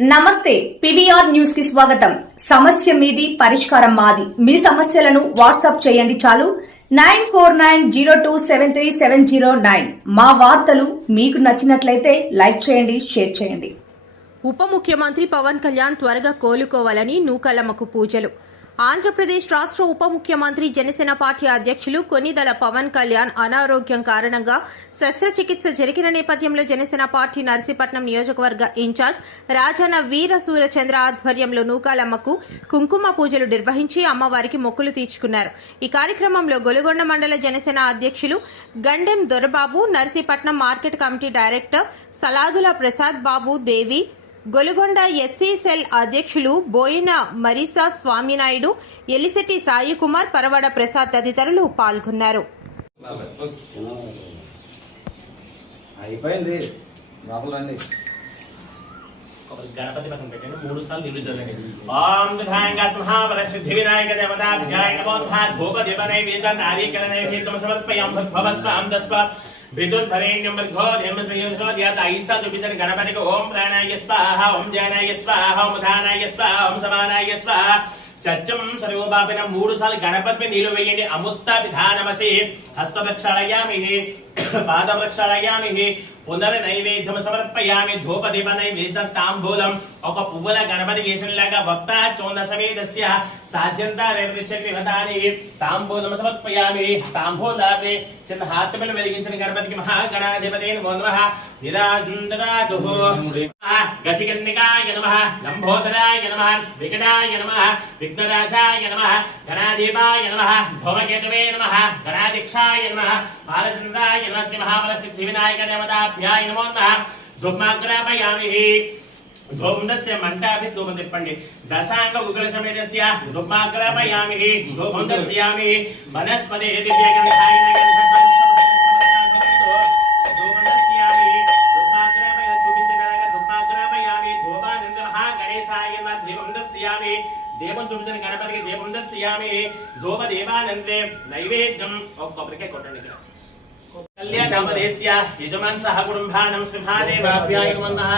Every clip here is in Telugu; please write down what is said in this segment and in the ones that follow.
నమస్తే పీవీఆర్ న్యూస్ కి స్వాగతం. సమస్య మీది పరిష్కారం మాది. మీ సమస్యలను వాట్సాప్ చేయండి చాలు. 9490273709. మా వార్తలు మీకు నచ్చినట్లయితే లైక్ చేయండి, షేర్ చేయండి. ఉప ముఖ్యమంత్రి పవన్ కళ్యాణ్ త్వరగా కోలుకోవాలని నూకలమ్మకు పూజలు. ఆంధ్రప్రదేశ్ రాష్ట్ర ఉప ముఖ్యమంత్రి జనసేన పార్టీ అధ్యక్షులు కొనిదెల పవన్ కళ్యాణ్ అనారోగ్యం కారణంగా శస్త్రచికిత్స జరిగిన నేపథ్యంలో జనసేన పార్టీ నర్సీపట్నం నియోజకవర్గ ఇన్ఛార్జ్ రాజన్న వీర సూరచంద్ర ఆధ్వర్యంలో నూకాలమ్మకు కుంకుమ పూజలు నిర్వహించి అమ్మవారికి మొక్కులు తీర్చుకున్నారు. ఈ కార్యక్రమంలో గొలుగొండ మండల జనసేన అధ్యక్షులు Gandem Dorababu, Narsipatnam market committee director Saladula Prasad Babu Devi, Golugonda SC cell అధ్యక్షులు బోయిన మరీసా స్వామినాయుడు, ఎలిశెట్టి సాయి కుమార్, పరవడ ప్రసాద్ తదితరులు పాల్గొన్నారు. గణపతి పక్కన పెట్టండి. 3 సార్లు నిల్లు చదవండి. ఓం దుర్గాంగా సింహాబల సిద్ధి వినాయక దేవతాభ్యాయ నమో నమః. ధూప దీప నైవేద్య నారీకల నైవేద్యం సమర్పయాం. భవస్వాం దస్వ విద్యుత్ భరేణ్యం వర్గో ధర్మ శ్రేయో ధ్యాత ఐసా చూపించండి గణపతికి. ఓం ప్రాణాయ స్వాహ, ఓం జ్ఞానాయ స్వాహ, ఓం ఉదానాయ స్వాహ, ఓం సమానాయ స్వాహ. సత్యం సర్వోపాపిన 3 సార్లు గణపతి మీద నీళ్లు వేయండి. అముత్త విధానమసి హస్తవక్షాళయామి, పాదవక్షాళయామి, పునర నైవేద్యం సమర్పయామి. ధూపదీప నైవేద్యం తాంబూలం. ఒక పువ్వుల గణపతి వేసినలాగా భక్త చోంద సమేతస్య సాధ్యంతా విహతాని తాంబూలం సమర్పయామి. తాంబూలాన్ని చిన్న హాతమిని వెలిగించిన గణపతికి మహాగణాధిపతే నమో నమః. నిరాజుందరాదుః గజకన్నికాయ నమః, లంబోదరాయ నమః, వికటాయ నమః, విఘ్నరాజాయ నమః, గణాధిపాయ నమః, ధూమకేతవే నమః, గణాధిక్షాయ నమః, బాలచంద్రాయ నమః, శ్రీ మహాబల సిద్ధి వినాయక దేవతాభ్యాయ నమో నమః. ధూమాగ్రాపయామి. ధూమదస్య మంటాభి ధూమం తిప్పండి. దశాంగ ఉగ్ర సమేతస్య ధూమాగ్రాపయామి. ధూమం దస్యామి. వనస్పతే దివ్యగంధాయ దేవం చూపించని గణపతికి దీపం దర్శయామి. ధూప దేవానందే నైవేద్యం. ఒక కొబ్బరికాయ కొట్టండి. ఇక్కడ కళ్యాణమదేశ్య యజమాన్ సహ కుటుంబానం శ్రీ మహాదేవాభ్యాయ నమః.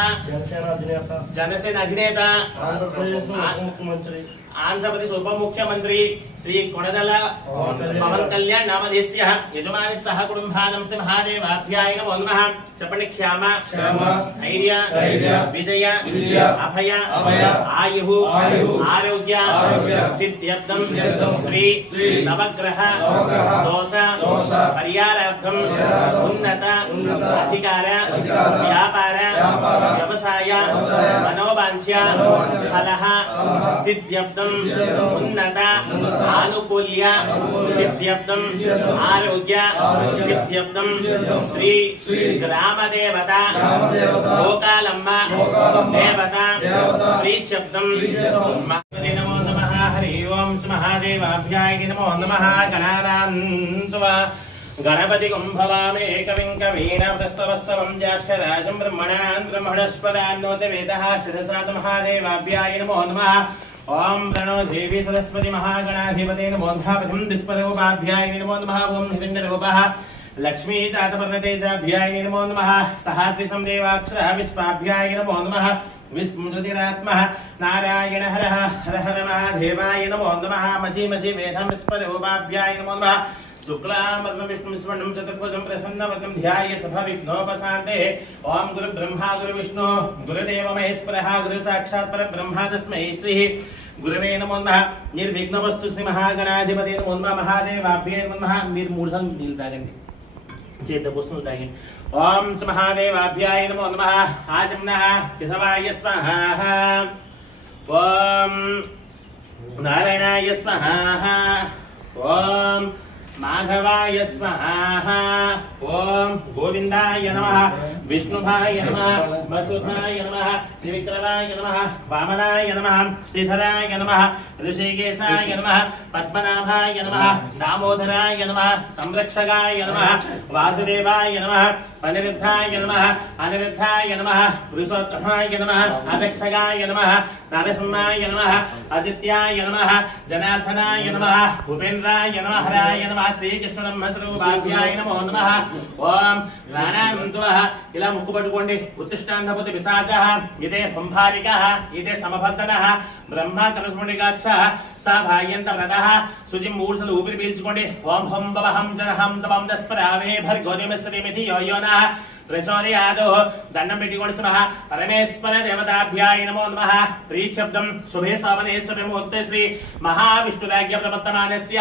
జనసేన అధినేత ఆంధ్రప్రదేశ్ ఉప ముఖ్యమంత్రి శ్రీ కొనిదెల పవన్ కళ్యాణ్ నామధేస్య యజమాని సహ కుటుంబానం శ్రీ మహాదేవాభ్యాయ నమో నమః. చెప్పండి. క్షేమ, స్థైర్య, విజయ, అభయ, ఆయు, ఆరోగ్య, సిద్ధ్యర్థం శ్రీ నవగ్రహ దోష పరిహారార్థం ఉన్నత అధికార వ్యాపార వ్యవసాయ మనోవాంఛ సలహా సిద్ధ్యర్థం ఉన్నత ఆనుకూల్య సిద్ధ్యర్థం ఆరోగ్య సిద్ధ్యర్థం శ్రీ గ్రామదేవత గోకాలమ్మ దేవత ప్రీత్యర్థం. నమో నమః. హరి ఓం శ్రీ మహాదేవాభ్యాయ నమో నమః. గణానాన్త్వా గణపతి కుంభవామే కవిం కవీనాస్తవస్తవం జ్యేష్ఠరాజం బ్రహ్మణాన్ బ్రహ్మణస్పదాన్నోత వేదః శిరసాత మహాదేవాభ్యాయ నమో నమః. ఓం ప్రణో దేవి సరస్వతి మహాగణాధిపతే నమో నమః. పదం దిస్పదోపాభ్యాయ నమో నమః. ఓం హిరణ్యరూపః లక్ష్మీ జాతపర్ణతేజాభ్యాయ నమో నమః. సహస్రశం దేవాక్షరః విశ్వాభ్యాయ నమో నమః. విష్ణుజ్యోతిరాత్మః నారాయణ హరః హర హర మహాదేవాయ నమో నమః. మచి మచి వేదం విస్పదోపాభ్యాయ నమో నమః. శుక్లాంబరం విష్ణు స్వర్ణం చతుర్భుజం ప్రసన్నవదనం ధ్యాయ సభవిఘ్నోపశాంతే. ఓం గురు బ్రహ్మ గురు విష్ణు గురుదేవ మహేశ్వరః గురు సాక్షాత్ పరబ్రహ్మ తస్మై శ్రీ గురవే నమో నమః. నిర్విఘ్నవస్తు శ్రీ మహాగణాధిపతే నమో నమః. మహాదేవాభ్యాయ నమో నమః. మీరు 3 సార్లు నీళ్ళు తాగండి. చేతిలో పోస్తులు తాగండి. ఓం శ్రీ మహాదేవాభ్యాయ నమో నమః. ఆచమ్నః కేశవాయ స్వాహ. ఓం నారాయణాయ స్వాహ. ఓం మాధవాయ స్వాహ. ఓం గోవిందాయ నమః. విష్ణుభాయ నమః. వసుధాయ నమః. త్రివిక్రమాయ నమః. వామనాయ నమః. శ్రీధరాయ నమః. ఋషికేశాయ నమః. పద్మనాభాయ నమః. దామోదరాయ నమః. సంరక్షకాయ నమః. వాసుదేవాయ నమః. అనిరుద్ధాయ నమః. అనిరుద్ధాయ నమః. పురుషోత్తమాయ నమః. అభిక్షగాయ నమః. నరసింహాయ నమః. అజిత్యాయ నమః. జనార్దనాయ నమః. ఉపేంద్రాయ నమః. హరాయ నమః. శ్రీకృష్ణబ్రహ్మస్వరూపాభ్యాయ నమో నమః. ఓం ప్రాణానంతుః. ఇలా ముక్కు పట్టుకోండి. ఉత్తిష్టాంధభూతి పిశాచః ఇదే బంభారికః ఇదే సమభర్తనః బ్రహ్మ చరస్మునిగాక్షః సా భాగ్యంత వ్రతః. శుచిం మూర్ఛలు ఊపిరి పీల్చుకోండి. ఓం హం భవహం జనహం తవం దస్పరావే భర్గోదేమశ్రీమితి యోయోనః ప్రచోదయాదో. దండం పెట్టుకోండి. స్మః పరమేశ్వర దేవతాభ్యాయ నమో నమః. ప్రీశబ్దం శుభే శోభనే శుభే ముహూర్తే శ్రీ మహావిష్ణురాజ్ఞ ప్రవర్తమానస్య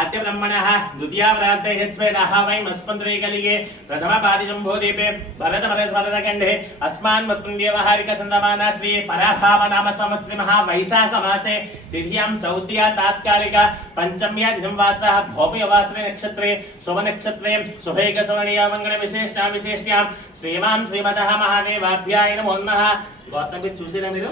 ఆద్య బ్రహ్మణః ద్వితీయ ప్రార్థే స్వేదః వై మస్మంత్రే కలిగే ప్రథమ పాదిజంభోదీపే భరత పరస్పర ఖండే అస్మాన్ మత్పుణ్యవహారిక చందమాన శ్రీ పరాభావ నామ సంవత్సరే మహా వైశాఖ మాసే ద్వితీయాం చౌత్య తాత్కాలిక పంచమ్యా దినంవాసः భౌమయవాసరే నక్షత్రే శుభ నక్షత్రే శుభైక శోభనీయ మంగళ విశేష్ణాం శ్రీమాం శ్రీమతః మహాదేవాభ్యాయ నమో నమః. గోత్రం చూసిరా మీరు?